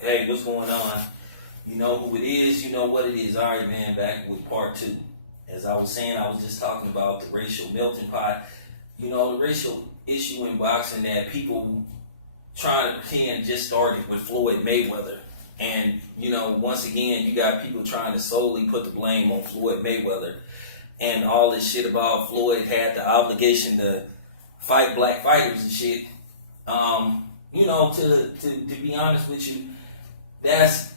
Hey, what's going on? You know who it is, you know what it is. All right, man, back with part two. As I was saying, I was just talking about the racial melting pot. You know, the racial issue in boxing that people trying to pretend just started with Floyd Mayweather. And, you know, once again, you got people trying to solely put the blame on Floyd Mayweather. And all this shit about Floyd had the obligation to fight black fighters and shit. You know, to be honest with you, that's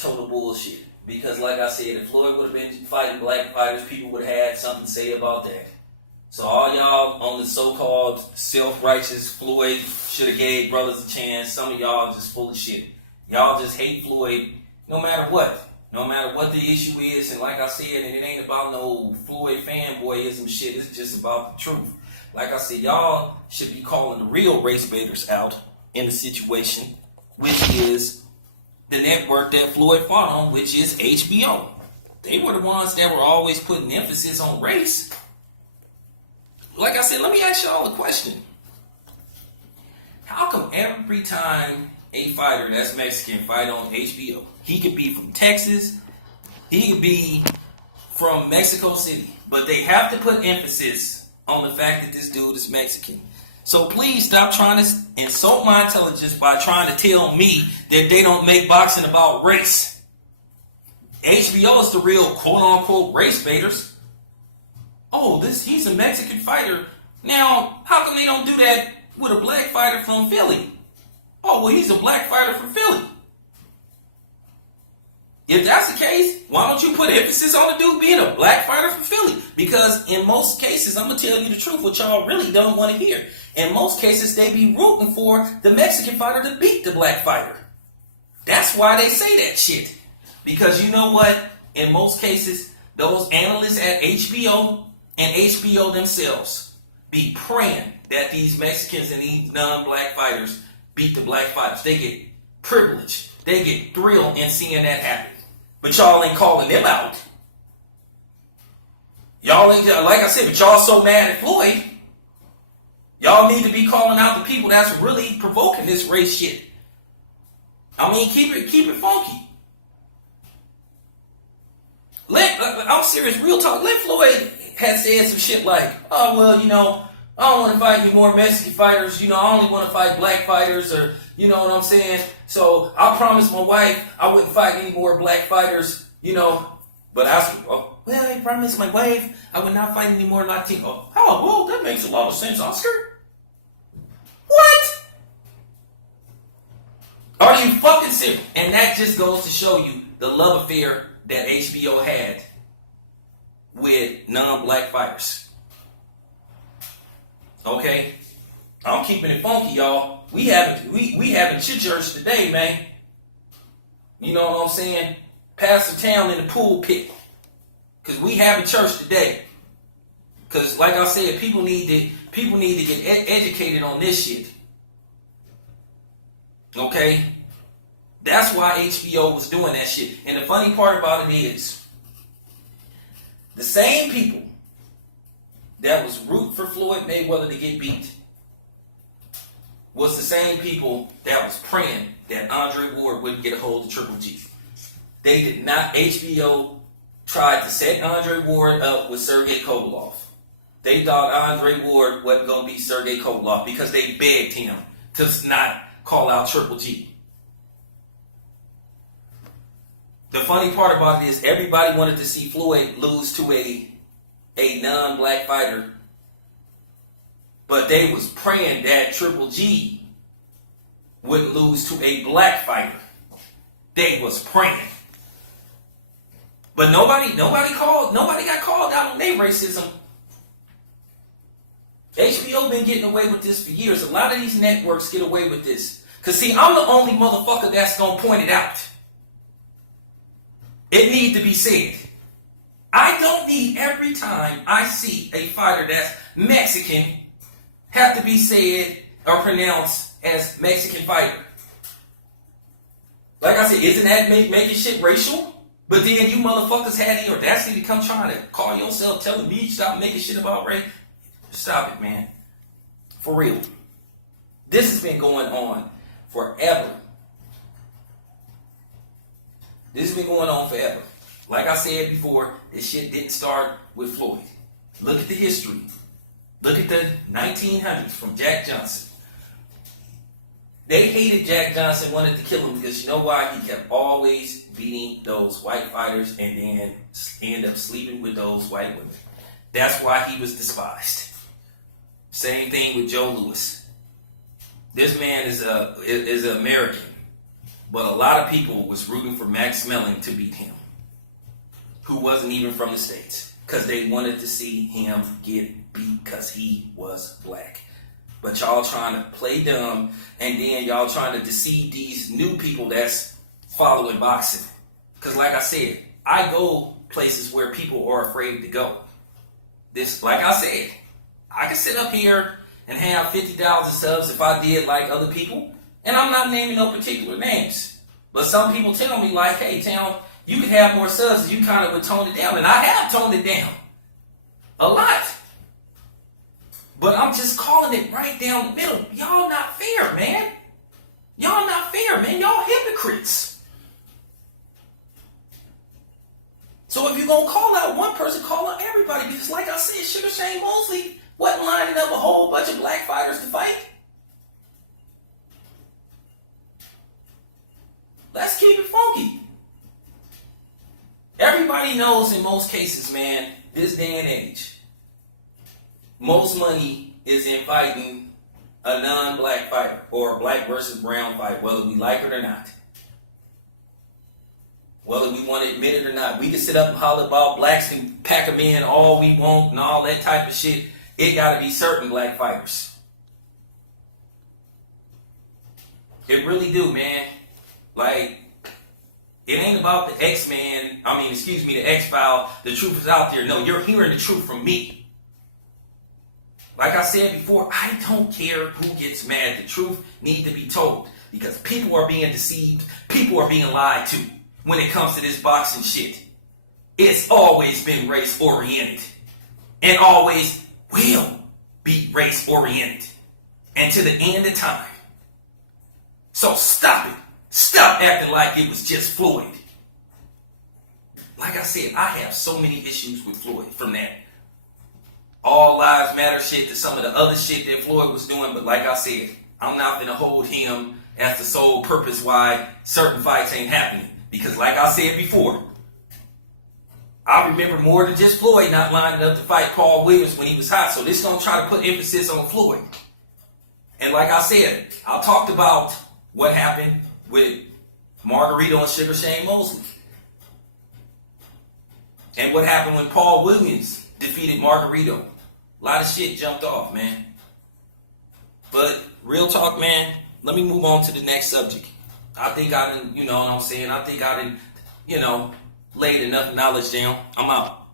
total bullshit. Because like I said, if Floyd would have been fighting black fighters, people would have had something to say about that. So all y'all on the so-called self-righteous Floyd should have gave brothers a chance. Some of y'all just full of shit. Y'all just hate Floyd no matter what. No matter what the issue is. And like I said, and it ain't about no Floyd fanboyism shit. It's just about the truth. Like I said, y'all should be calling the real race baiters out in the situation, which is the network that Floyd fought on, which is HBO. They were the ones that were always putting emphasis on race. Like I said, let me ask y'all a question. How come every time a fighter that's Mexican fight on HBO, he could be from Texas, he could be from Mexico City, but they have to put emphasis on the fact that this dude is Mexican? So please stop trying to insult my intelligence by trying to tell me that they don't make boxing about race. HBO is the real quote-unquote race baiters. Oh, he's a Mexican fighter. Now, how come they don't do that with a black fighter from Philly? Oh, well, he's a black fighter from Philly. If that's the case, why don't you put emphasis on the dude being a black fighter from Philly? Because in most cases, I'm going to tell you the truth, what y'all really don't want to hear. In most cases, they be rooting for the Mexican fighter to beat the black fighter. That's why they say that shit. Because you know what? In most cases, those analysts at HBO and HBO themselves be praying that these Mexicans and these non-black fighters beat the black fighters. They get privileged. They get thrilled in seeing that happen. But y'all ain't calling them out. Y'all ain't, like I said, but y'all so mad at Floyd. Y'all need to be calling out the people that's really provoking this race shit. I mean, keep it funky. I'm serious, real talk. Let Floyd had said some shit like, oh, well, you know, I don't want to fight any more Mexican fighters. You know, I only want to fight black fighters, or, you know what I'm saying? So I promised my wife I wouldn't fight any more black fighters, you know. But I promised my wife I would not fight any more Latino. Oh, well, that makes a lot of sense, Oscar. What? Are you fucking serious? And that just goes to show you the love affair that HBO had with non-black fighters. Okay? I'm keeping it funky, y'all. We having church today, man. You know what I'm saying? Pastor Town in the pulpit. Because we having church today. Because like I said, people need to get educated on this shit. Okay? That's why HBO was doing that shit. And the funny part about it is, the same people that was rooting for Floyd Mayweather to get beat was the same people that was praying that Andre Ward wouldn't get a hold of Triple G. They did not. HBO tried to set Andre Ward up with Sergey Kovalev. They thought Andre Ward wasn't going to be Sergey Kovalev because they begged him to not call out Triple G. The funny part about it is everybody wanted to see Floyd lose to a non-black fighter, but they was praying that Triple G wouldn't lose to a black fighter. They was praying. But nobody got called out on their racism. HBO been getting away with this for years. A lot of these networks get away with this. Because see, I'm the only motherfucker that's going to point it out. It needs to be said. I don't need every time I see a fighter that's Mexican have to be said or pronounced as Mexican fighter. Like I said, isn't that making shit racial? But then you motherfuckers had the audacity to come trying to call yourself telling me stop making shit about race. Stop it, man. For real. This has been going on forever. This has been going on forever. Like I said before, this shit didn't start with Floyd. Look at the history. Look at the 1900s from Jack Johnson. They hated Jack Johnson, wanted to kill him because you know why? He kept always beating those white fighters and then end up sleeping with those white women. That's why he was despised. Same thing with Joe Louis. This man is an American, but a lot of people was rooting for Max Melling to beat him, who wasn't even from the States, because they wanted to see him get beat because he was black. But y'all trying to play dumb, and then y'all trying to deceive these new people that's following boxing. Because like I said, I go places where people are afraid to go. This, like I said, I could sit up here and have 50,000 subs if I did like other people, and I'm not naming no particular names. But some people tell me like, hey, Town, you could have more subs, you kind of would tone it down, and I have toned it down a lot. But I'm just calling it right down the middle. Y'all not fair, man. Y'all not fair, man. Y'all hypocrites. So if you're going to call out one person, call out everybody. Because like I said, Sugar Shane Mosley wasn't lining up a whole bunch of black fighters to fight. Let's keep it funky. Everybody knows in most cases, man, this day and age, most money is in fighting a non-black fighter or a black versus brown fight, whether we like it or not. Whether we want to admit it or not. We can sit up and holler about blacks and pack them in all we want and all that type of shit. It got to be certain black fighters. It really do, man. Like, it ain't about the X-Man, the X-File, the truth is out there. No, you're hearing the truth from me. Like I said before, I don't care who gets mad. The truth needs to be told. Because people are being deceived. People are being lied to when it comes to this boxing shit. It's always been race-oriented. And always will be race-oriented. And to the end of time. So stop it. Stop acting like it was just Floyd. Like I said, I have so many issues with Floyd from that all lives matter shit to some of the other shit that Floyd was doing. But like I said, I'm not going to hold him as the sole purpose why certain fights ain't happening. Because like I said before, I remember more than just Floyd not lining up to fight Paul Williams when he was hot. So this going to try to put emphasis on Floyd. And like I said, I talked about what happened with Margarito and Sugar Shane Mosley. And what happened when Paul Williams defeated Margarito. A lot of shit jumped off, man. But real talk, man, let me move on to the next subject. I think I done, you know what I'm saying? I think I done, laid enough knowledge down. I'm out.